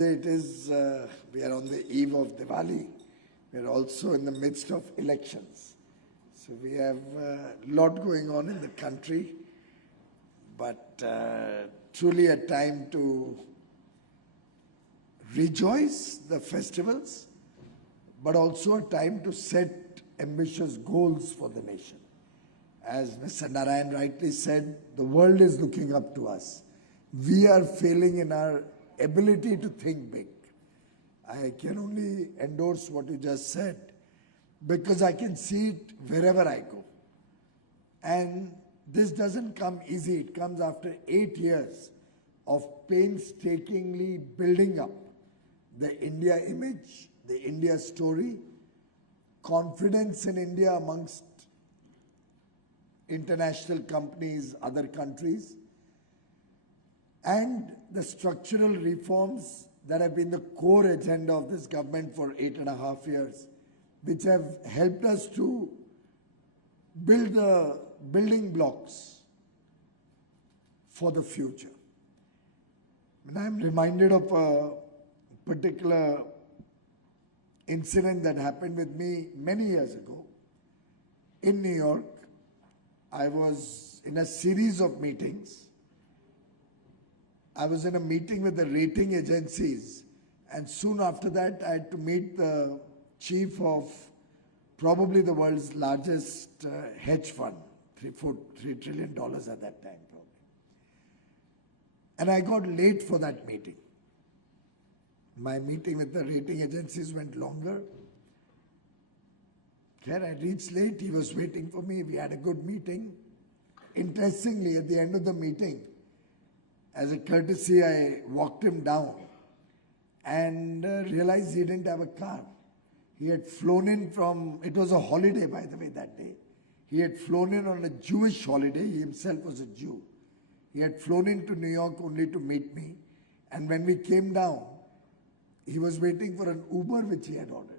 It is, we are on the eve of Diwali. We are also in the midst of elections. So we have a lot going on in the country, but truly a time to rejoice the festivals, but also a time to set ambitious goals for the nation. As Mr. Narayan rightly said, the world is looking up to us. We are failing in our ability to think big. I can only endorse what you just said because I can see it wherever I go. And this doesn't come easy. It comes after 8 years of painstakingly building up the India image, the India story, confidence in India amongst international companies, other countries, and the structural reforms that have been the core agenda of this government for 8.5 years, which have helped us to build the building blocks for the future. And I'm reminded of a particular incident that happened with me many years ago. In New York, I was in a series of meetings. I was in a meeting with the rating agencies, and soon after that I had to meet the chief of probably the world's largest hedge fund, $3 trillion at that time probably. And I got late for that meeting. My meeting with the rating agencies went longer. Here I reached late, he was waiting for me, we had a good meeting. Interestingly, at the end of the meeting, as a courtesy, I walked him down and realized he didn't have a car. He had flown in from, it was a holiday by the way that day. He had flown in on a Jewish holiday, he himself was a Jew. He had flown into New York only to meet me, and when we came down, he was waiting for an Uber which he had ordered.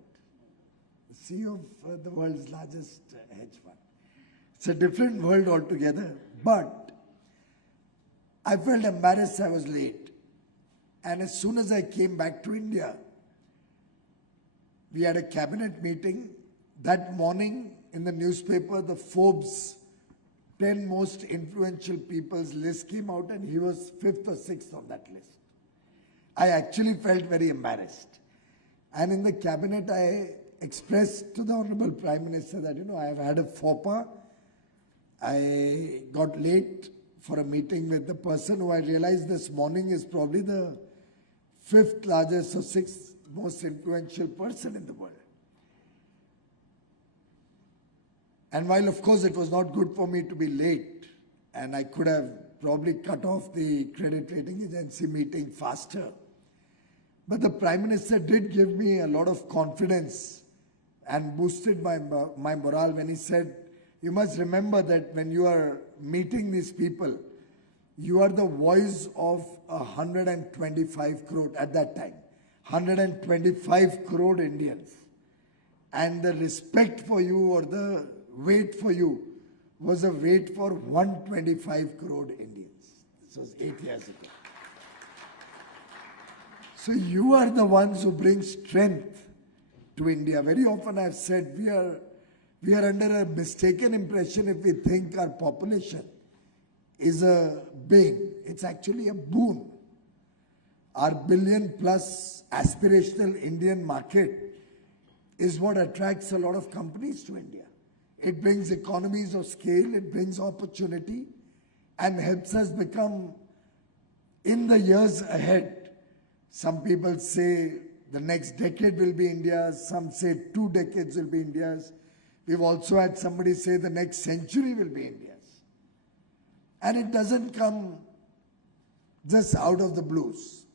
The CEO of the world's largest hedge fund. It's a different world altogether, but I felt embarrassed I was late. And as soon as I came back to India, we had a cabinet meeting. That morning in the newspaper, the Forbes 10 most influential people's list came out, and he was 5th or 6th on that list. I actually felt very embarrassed. And in the cabinet, I expressed to the Honorable Prime Minister that, I have had a faux pas. I got late for a meeting with the person who I realized this morning is probably the 5th largest or 6th most influential person in the world. And while of course it was not good for me to be late, and I could have probably cut off the credit rating agency meeting faster, but the Prime Minister did give me a lot of confidence and boosted my morale when he said, you must remember that when you are meeting these people, you are the voice of 125 crore, at that time, 125 crore Indians. And the respect for you or the wait for you was a wait for 125 crore Indians. This was 8 years ago. So you are the ones who bring strength to India. Very often I've said we are under a mistaken impression if we think our population is a bane. It's actually a boon. Our billion-plus aspirational Indian market is what attracts a lot of companies to India. It brings economies of scale, it brings opportunity, and helps us become, in the years ahead, some people say the next decade will be India's, some say 2 decades will be India's. We've also had somebody say the next century will be India's. And it doesn't come just out of the blues.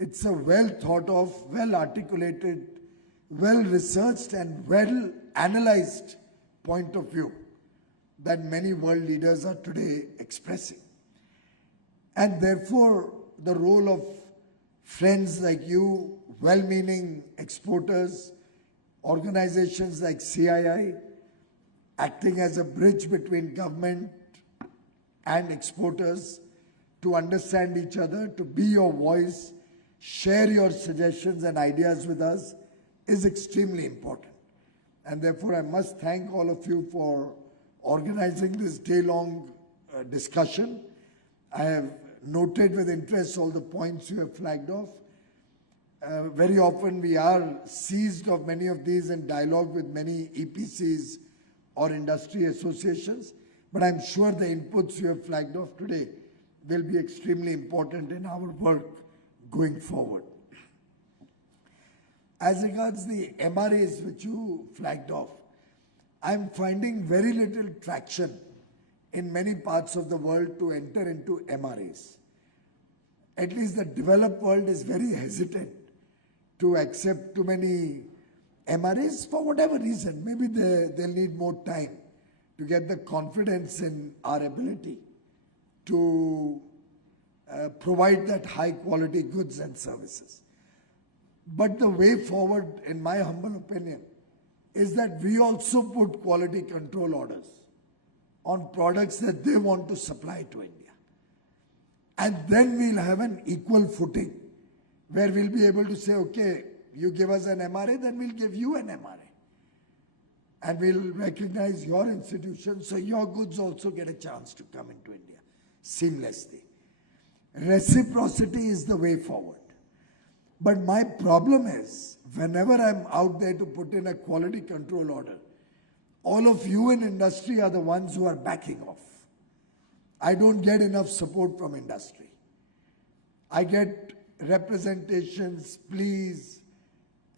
It's a well thought of, well articulated, well researched and well analyzed point of view that many world leaders are today expressing. And therefore, the role of friends like you, well-meaning exporters, organizations like CII, acting as a bridge between government and exporters to understand each other, to be your voice, share your suggestions and ideas with us is extremely important. And therefore, I must thank all of you for organizing this day-long discussion. I have noted with interest all the points you have flagged off. Very often we are seized of many of these in dialogue with many EPCs or industry associations, but I'm sure the inputs you have flagged off today will be extremely important in our work going forward. As regards the MRAs which you flagged off, I'm finding very little traction in many parts of the world to enter into MRAs. At least the developed world is very hesitant to accept too many MRAs for whatever reason. Maybe they'll need more time to get the confidence in our ability to provide that high quality goods and services. But the way forward, in my humble opinion, is that we also put quality control orders on products that they want to supply to India. And then we'll have an equal footing where we'll be able to say, okay, you give us an MRA, then we'll give you an MRA. And we'll recognize your institution, so your goods also get a chance to come into India seamlessly. Reciprocity is the way forward. But my problem is, whenever I'm out there to put in a quality control order, all of you in industry are the ones who are backing off. I don't get enough support from industry. I get representations, pleas,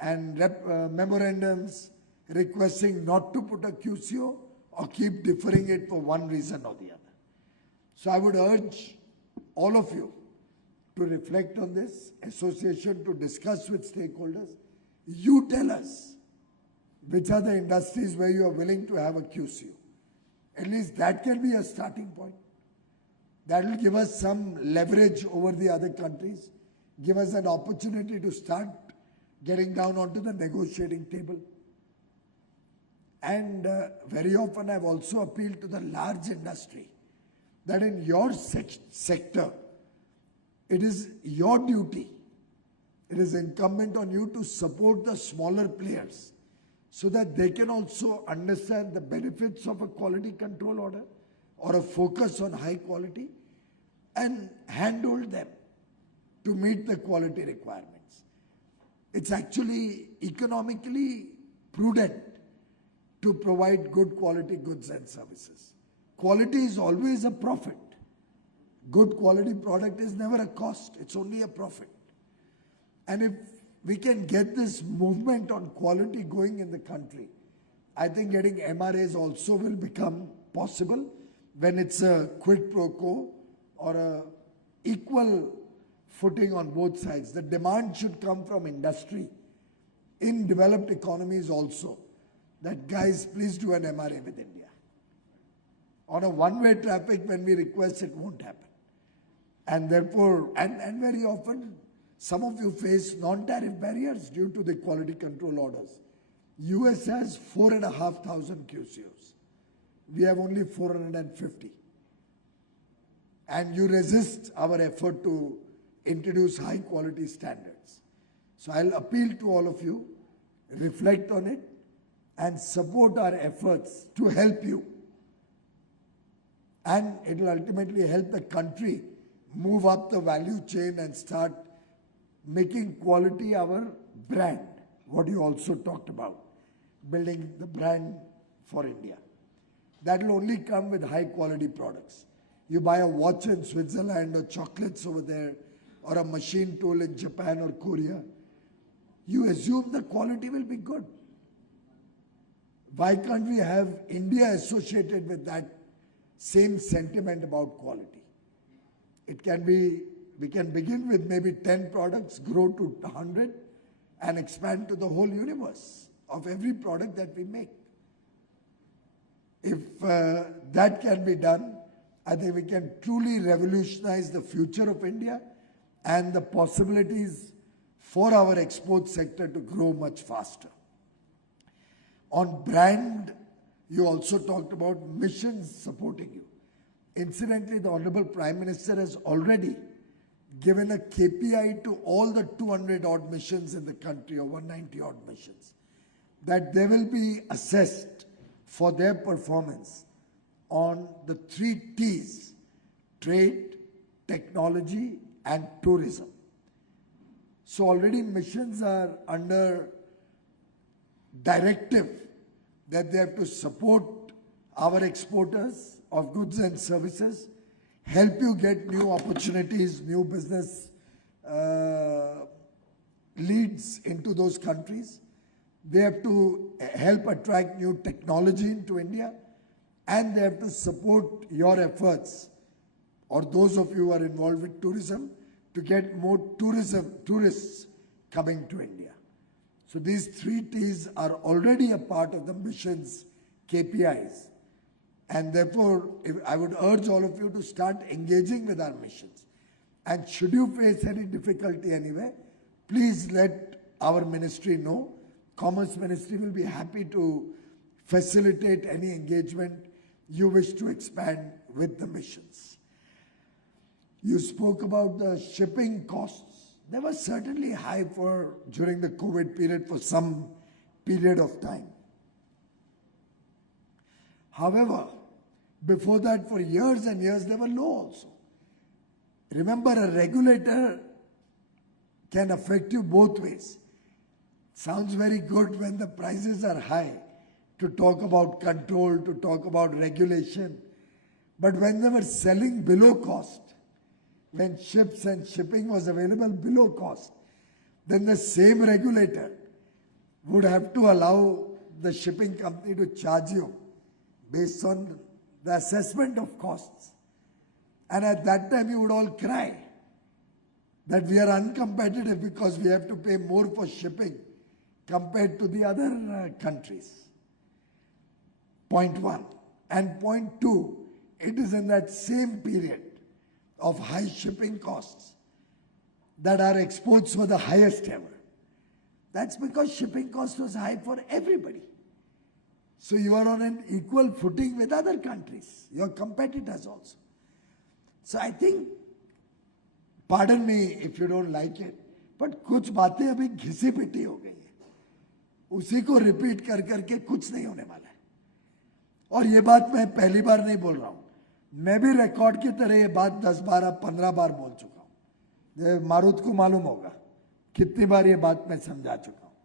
and memorandums requesting not to put a QCO or keep deferring it for one reason or the other. So I would urge all of you to reflect on this, association to discuss with stakeholders. You tell us which are the industries where you are willing to have a QCO. At least that can be a starting point. That will give us some leverage over the other countries, give us an opportunity to start getting down onto the negotiating table. And very often I've also appealed to the large industry that in your sector, it is your duty, it is incumbent on you to support the smaller players so that they can also understand the benefits of a quality control order or a focus on high quality and handhold them to meet the quality requirements. It's actually economically prudent to provide good quality goods and services. Quality is always a profit. Good quality product is never a cost, it's only a profit. And if we can get this movement on quality going in the country, I think getting MRAs also will become possible when it's a quid pro quo or a equal footing on both sides. The demand should come from industry in developed economies also, that guys, please do an MRA with India. On a one-way traffic, when we request, it won't happen. And therefore, and very often, some of you face non-tariff barriers due to the quality control orders. US has 4,500 QCOs. We have only 450. And you resist our effort to introduce high quality standards. So I'll appeal to all of you, reflect on it, and support our efforts to help you. And it will ultimately help the country move up the value chain and start making quality our brand, what you also talked about, building the brand for India. That will only come with high quality products. You buy a watch in Switzerland or chocolates over there or a machine tool in Japan or Korea, you assume the quality will be good. Why can't we have India associated with that same sentiment about quality? It can be, we can begin with maybe 10 products, grow to 100 and expand to the whole universe of every product that we make. If that can be done, I think we can truly revolutionize the future of India and the possibilities for our export sector to grow much faster. On brand, you also talked about missions supporting you. Incidentally, the Honorable Prime Minister has already given a KPI to all the 200 odd missions in the country, or 190 odd missions, that they will be assessed for their performance on the 3 T's: trade, technology, and tourism. So already missions are under directive that they have to support our exporters of goods and services, help you get new opportunities, new business leads into those countries. They have to help attract new technology into India, and they have to support your efforts, or those of you who are involved with tourism, to get more tourists coming to India. So these 3 T's are already a part of the mission's KPIs. And therefore, I would urge all of you to start engaging with our missions. And should you face any difficulty anywhere, please let our ministry know. Commerce Ministry will be happy to facilitate any engagement you wish to expand with the missions. You spoke about the shipping costs. They were certainly high during the COVID period for some period of time. However, before that, for years and years, they were low also. Remember, a regulator can affect you both ways. Sounds very good when the prices are high to talk about control, to talk about regulation. But when they were selling below cost, when ships and shipping was available below cost, then the same regulator would have to allow the shipping company to charge you based on the assessment of costs. And at that time you would all cry that we are uncompetitive because we have to pay more for shipping compared to the other countries. Point 1. And point 2, it is in that same period of high shipping costs that our exports were the highest ever. That's because shipping cost was high for everybody. So you are on an equal footing with other countries, your competitors also. So I think, pardon me if you don't like it, but कुछ बातें अभी घिसी पिटी हो गई है, उसी को repeat कर करके कुछ नहीं होने वाला है. और ये बात मैं पहली बार नहीं बोल रहा हूँ, मैं भी रिकॉर्ड की तरह ये बात 10, 12, 15 बार बोल चुका हूँ. मारुत को मालूम होगा कितनी बार ये बात मैं समझा चुका हूँ.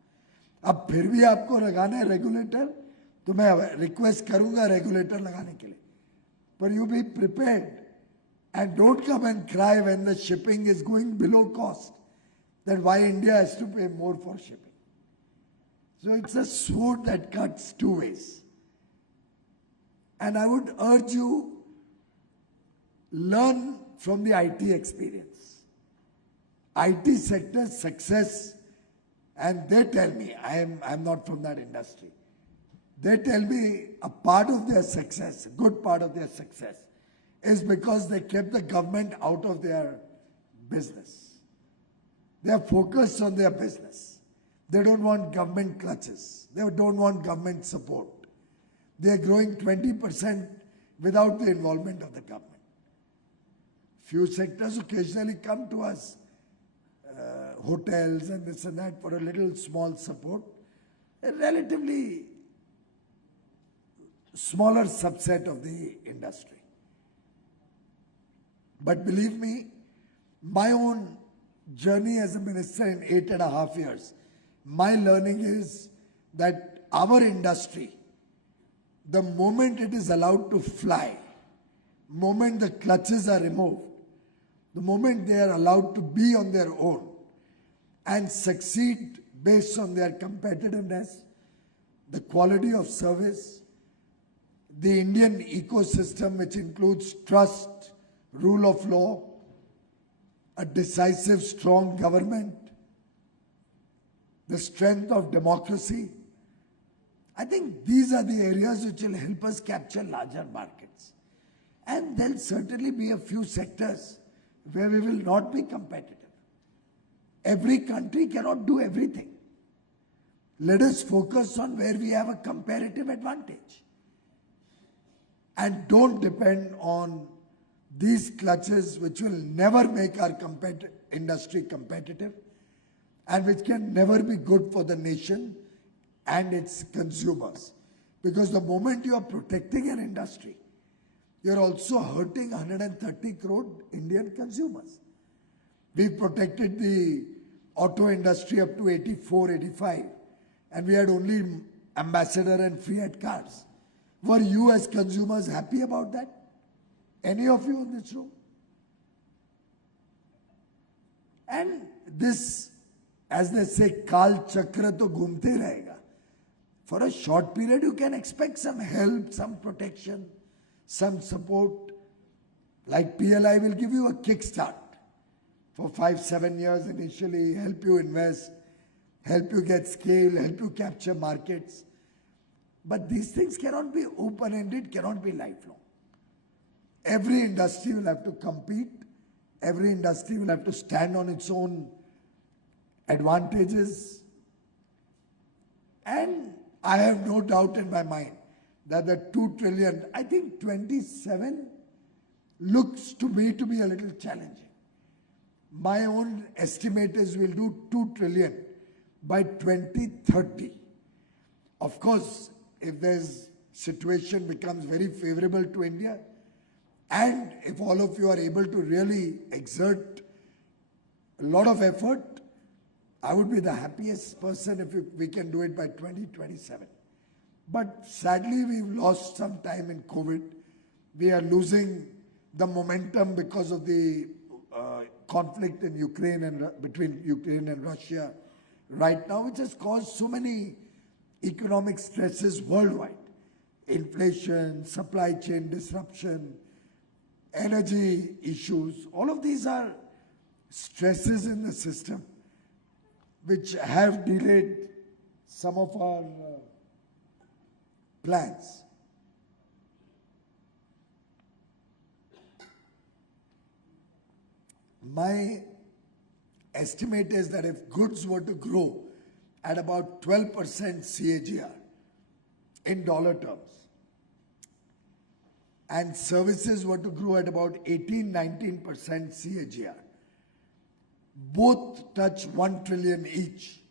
अब फिर भी आपको लगाना है रेगुलेटर, तो मैं रिक्वेस्ट करूंगा रेगुलेटर लगाने के लिए. पर you be prepared and don't come and cry when the shipping is going below cost, that why India has to pay more for shipping. So it's a sword that cuts 2 ways. And I would urge you, learn from the IT experience. IT sector success, and they tell me, I'm not from that industry, they tell me a part of their success, a good part of their success, is because they kept the government out of their business. They are focused on their business. They don't want government clutches. They don't want government support. They are growing 20% without the involvement of the government. Few sectors occasionally come to us, hotels and this and that, for a little small support. A relatively smaller subset of the industry. But believe me, my own journey as a minister in 8.5 years, my learning is that our industry, the moment it is allowed to fly, moment the clutches are removed, the moment they are allowed to be on their own and succeed based on their competitiveness, the quality of service, the Indian ecosystem, which includes trust, rule of law, a decisive, strong government, the strength of democracy. I think these are the areas which will help us capture larger markets. And there'll certainly be a few sectors where we will not be competitive. Every country cannot do everything. Let us focus on where we have a comparative advantage. And don't depend on these clutches which will never make our industry competitive and which can never be good for the nation and its consumers. Because the moment you are protecting an industry, you're also hurting 130 crore Indian consumers. We've protected the auto industry up to 84, 85, and we had only Ambassador and Fiat cars. Were you as consumers happy about that? Any of you in this room? And this, as they say, Kal Chakra to ghumte rahega. For a short period, you can expect some help, some protection, some support. Like PLI will give you a kickstart for 5-7 years initially, help you invest, help you get scale, help you capture markets. But these things cannot be open-ended, cannot be lifelong. Every industry will have to compete. Every industry will have to stand on its own advantages. And I have no doubt in my mind that the 2 trillion, I think 27 looks to me to be a little challenging. My own estimate is we'll do 2 trillion by 2030. Of course, if this situation becomes very favorable to India, and if all of you are able to really exert a lot of effort, I would be the happiest person if we can do it by 2027. But sadly, we've lost some time in COVID. We are losing the momentum because of the conflict in Ukraine and between Ukraine and Russia right now, which has caused so many economic stresses worldwide. Inflation, supply chain disruption, energy issues, all of these are stresses in the system which have delayed some of our plans. My estimate is that if goods were to grow at about 12% CAGR in dollar terms, and services were to grow at about 18-19% CAGR, both touch 1 trillion each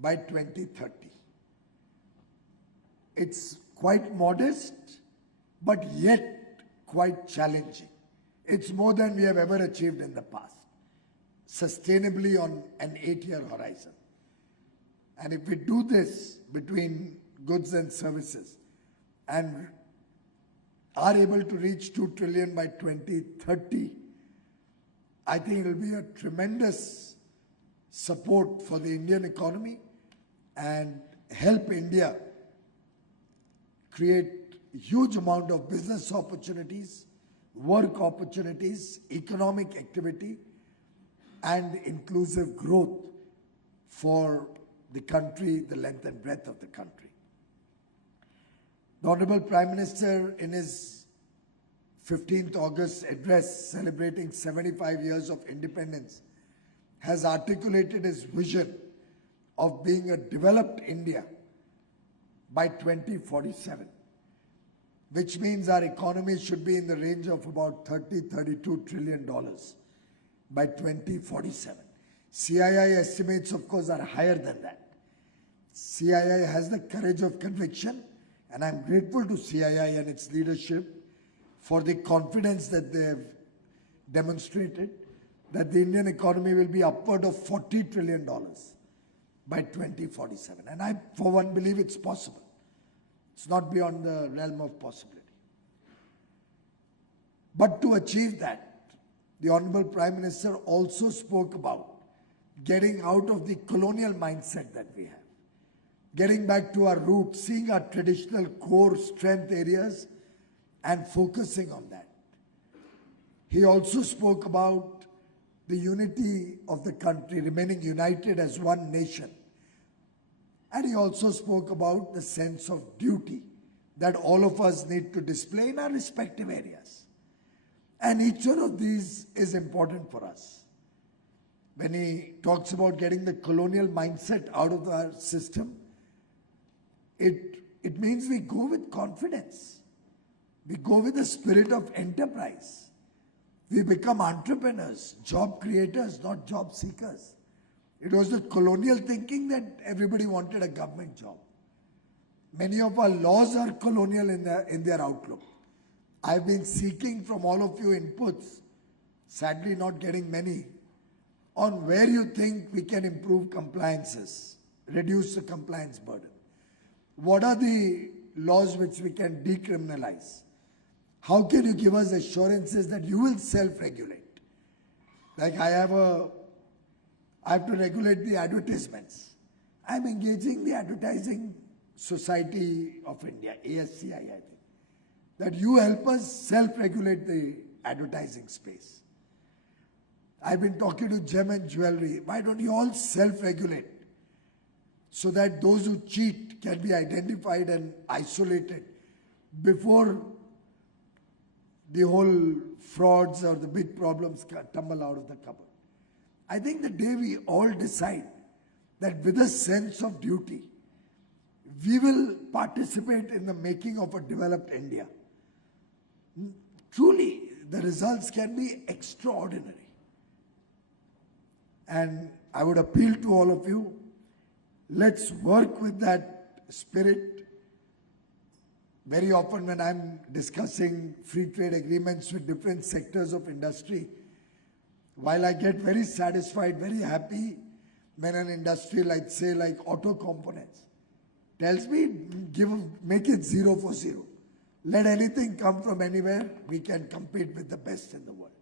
by 2030. It's quite modest, but yet quite challenging. It's more than we have ever achieved in the past, sustainably on an 8-year horizon. And if we do this between goods and services and are able to reach 2 trillion by 2030, I think it will be a tremendous support for the Indian economy and help India create a huge amount of business opportunities, work opportunities, economic activity, and inclusive growth for the country, the length and breadth of the country. The Honorable Prime Minister, in his 15th August address celebrating 75 years of independence, has articulated his vision of being a developed India by 2047, which means our economy should be in the range of about $30-32 trillion by 2047. CII estimates, of course, are higher than that. CII has the courage of conviction, and I'm grateful to CII and its leadership for the confidence that they have demonstrated that the Indian economy will be upward of $40 trillion by 2047. And I, for one, believe it's possible. It's not beyond the realm of possibility. But to achieve that, the Honorable Prime Minister also spoke about getting out of the colonial mindset that we have, getting back to our roots, seeing our traditional core strength areas and focusing on that. He also spoke about the unity of the country, remaining united as one nation. And he also spoke about the sense of duty that all of us need to display in our respective areas. And each one of these is important for us. When he talks about getting the colonial mindset out of our system, it means we go with confidence. We go with a spirit of enterprise. We become entrepreneurs, job creators, not job seekers. It was the colonial thinking that everybody wanted a government job. Many of our laws are colonial in their outlook. I've been seeking from all of you inputs, sadly not getting many, on where you think we can improve compliances, reduce the compliance burden. What are the laws which we can decriminalize? How can you give us assurances that you will self-regulate? Like I have to regulate the advertisements. I'm engaging the Advertising Society of India, ASCI, I think, that you help us self-regulate the advertising space. I've been talking to gem and jewelry. Why don't you all self-regulate so that those who cheat can be identified and isolated before the whole frauds or the big problems tumble out of the cupboard? I think the day we all decide that with a sense of duty, we will participate in the making of a developed India, truly the results can be extraordinary. And I would appeal to all of you, let's work with that spirit. Very often when I'm discussing free trade agreements with different sectors of industry, while I get very satisfied, very happy when an industry like, say, like auto components tells me, make it 0 for 0. Let anything come from anywhere, we can compete with the best in the world.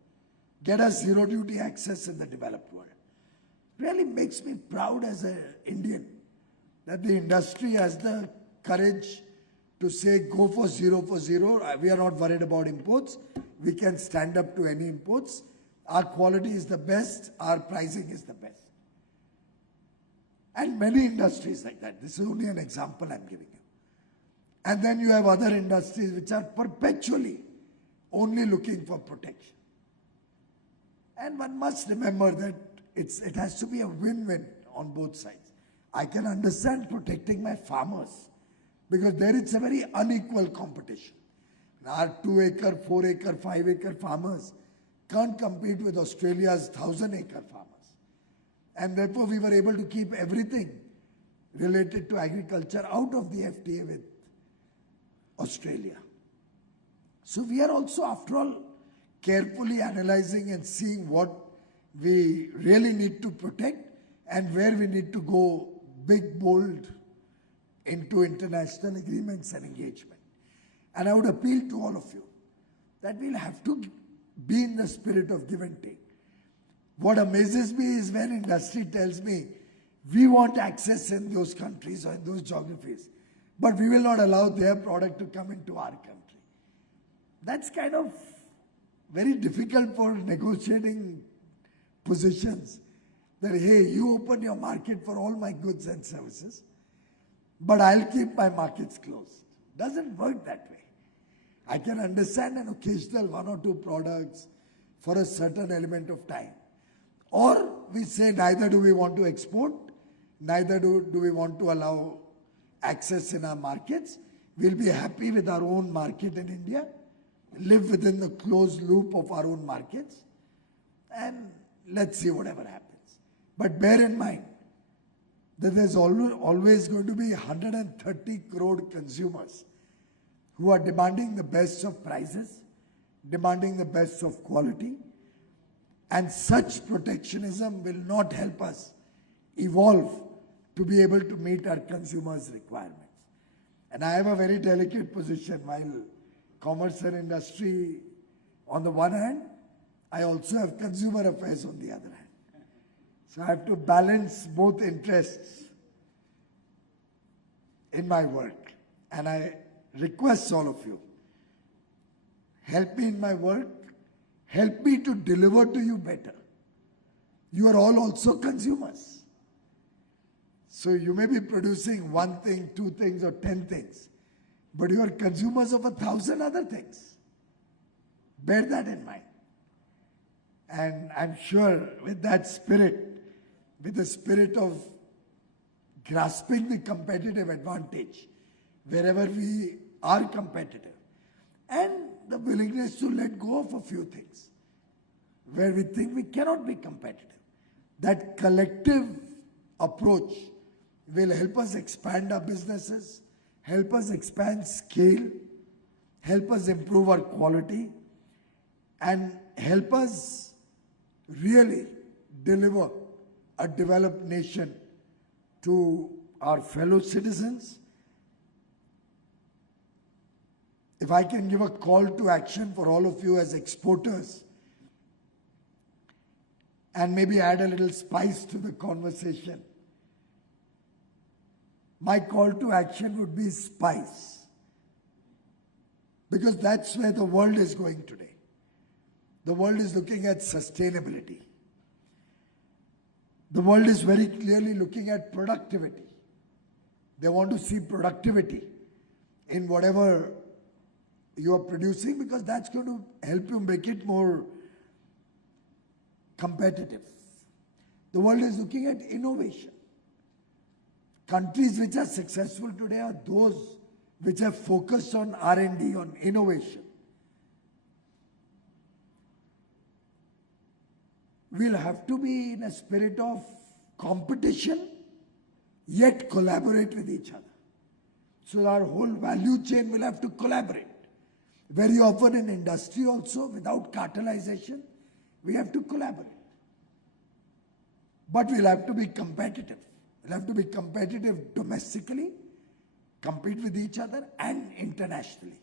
Get us zero duty access in the developed world. Really makes me proud as an Indian that the industry has the courage to say go for 0 for 0. We are not worried about imports. We can stand up to any imports. Our quality is the best. Our pricing is the best. And many industries like that. This is only an example I'm giving you. And then you have other industries which are perpetually only looking for protection. And one must remember that it has to be a win-win on both sides. I can understand protecting my farmers because there it's a very unequal competition. Our 2-acre, 4-acre, 5-acre farmers can't compete with Australia's 1,000-acre farmers. And therefore we were able to keep everything related to agriculture out of the FTA with Australia. So we are also, after all, carefully analyzing and seeing what we really need to protect and where we need to go big, bold into international agreements and engagement. And I would appeal to all of you that we'll have to be in the spirit of give and take. What amazes me is when industry tells me, we want access in those countries or in those geographies, but we will not allow their product to come into our country. That's kind of very difficult for negotiating positions. That, hey, you open your market for all my goods and services, but I'll keep my markets closed. Doesn't work that way. I can understand an occasional 1 or 2 products for a certain element of time. Or we say neither do we want to export, neither do we want to allow access in our markets. We'll be happy with our own market in India, live within the closed loop of our own markets, and let's see whatever happens. But bear in mind that there's always going to be 130 crore consumers who are demanding the best of prices, demanding the best of quality, and such protectionism will not help us evolve to be able to meet our consumers' requirements. And I have a very delicate position. While commerce and industry on the one hand, I also have consumer affairs on the other hand. So I have to balance both interests in my work. And I request all of you, help me in my work, help me to deliver to you better. You are all also consumers. So you may be producing 1 thing, 2 things or 10 things, but you are consumers of 1,000 other things. Bear that in mind. And I'm sure with that spirit, with the spirit of grasping the competitive advantage wherever we are competitive, and the willingness to let go of a few things. where we think we cannot be competitive. That collective approach will help us expand our businesses, help us expand scale, help us improve our quality, and help us really deliver a developed nation to our fellow citizens. If I can give a call to action for all of you as exporters and maybe add a little spice to the conversation, my call to action would be spice. Because that's where the world is going today. The world is looking at sustainability. The world is very clearly looking at productivity. They want to see productivity in whatever you are producing, because that's going to help you make it more competitive. The world is looking at innovation. Countries which are successful today are those which have focused on R&D, on innovation. We'll have to be in a spirit of competition, yet collaborate with each other. So our whole value chain will have to collaborate. Very often in industry also, without cartelization, we have to collaborate. But we'll have to be competitive. We'll have to be competitive domestically, compete with each other, and internationally.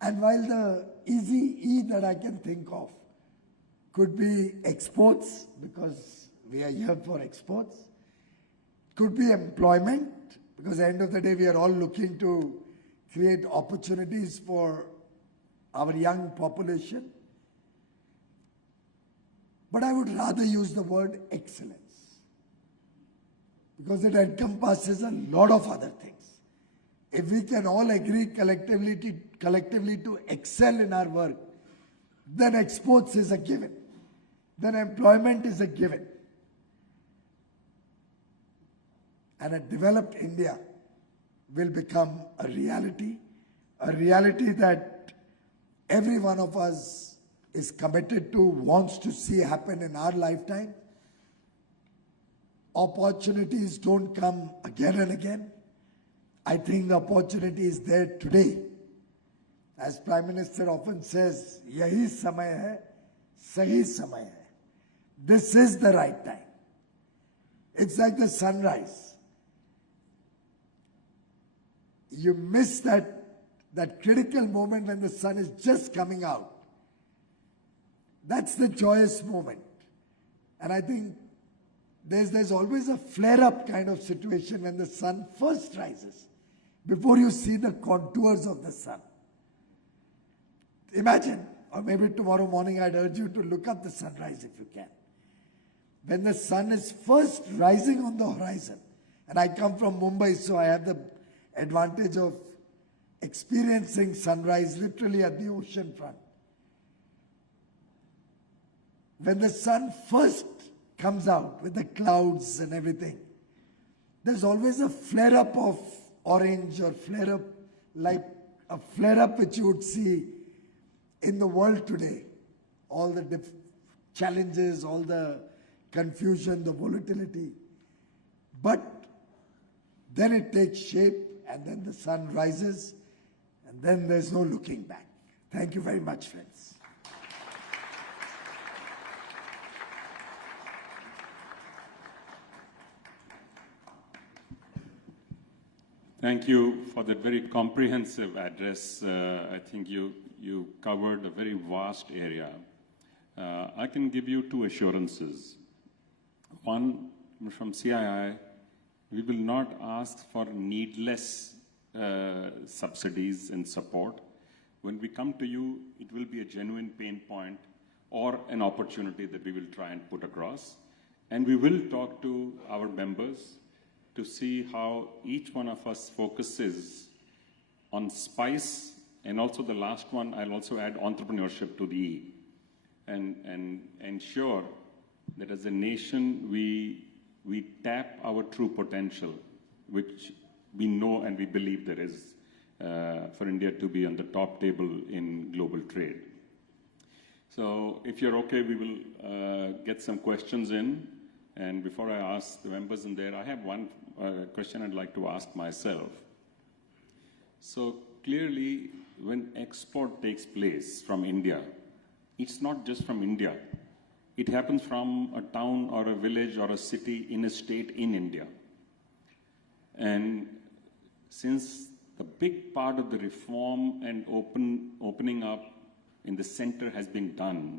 And while the easy E that I can think of could be exports, because we are here for exports, could be employment, because at the end of the day we are all looking to create opportunities for our young population. But I would rather use the word excellence, because it encompasses a lot of other things. If we can all agree collectively to excel in our work, then exports is a given. Then employment is a given. And a developed India will become a reality that every one of us is committed to, wants to see happen in our lifetime. Opportunities don't come again and again. I think the opportunity is there today. As Prime Minister often says, yahi samay hai, sahi samay hai. This is the right time. It's like the sunrise. You miss that critical moment when the sun is just coming out. That's the joyous moment. And I think there's always a flare-up kind of situation when the sun first rises, before you see the contours of the sun. Imagine, or maybe tomorrow morning I'd urge you to look up the sunrise if you can. When the sun is first rising on the horizon, and I come from Mumbai, so I have the advantage of experiencing sunrise literally at the ocean front. When the sun first comes out with the clouds and everything, there's always a flare-up of orange, or flare-up like a flare-up which you would see in the world today. All the challenges, all the confusion, the volatility. But then it takes shape, and then the sun rises, and then there's no looking back. Thank you very much, friends. Thank you for that very comprehensive address. I think you covered a very vast area. I can give you two assurances. One, from CII, we will not ask for needless subsidies and support. When we come to you, it will be a genuine pain point or an opportunity that we will try and put across. And we will talk to our members to see how each one of us focuses on spice, and also the last one, I'll also add entrepreneurship to the E, and ensure that as a nation, we tap our true potential, which we know and we believe there is, for India to be on the top table in global trade. So if you're okay, we will get some questions in. And before I ask the members in there, I have one question I'd like to ask myself. So clearly, when export takes place from India, it's not just from India. It happens from a town or a village or a city in a state in India. And since the big part of the reform and opening up in the center has been done,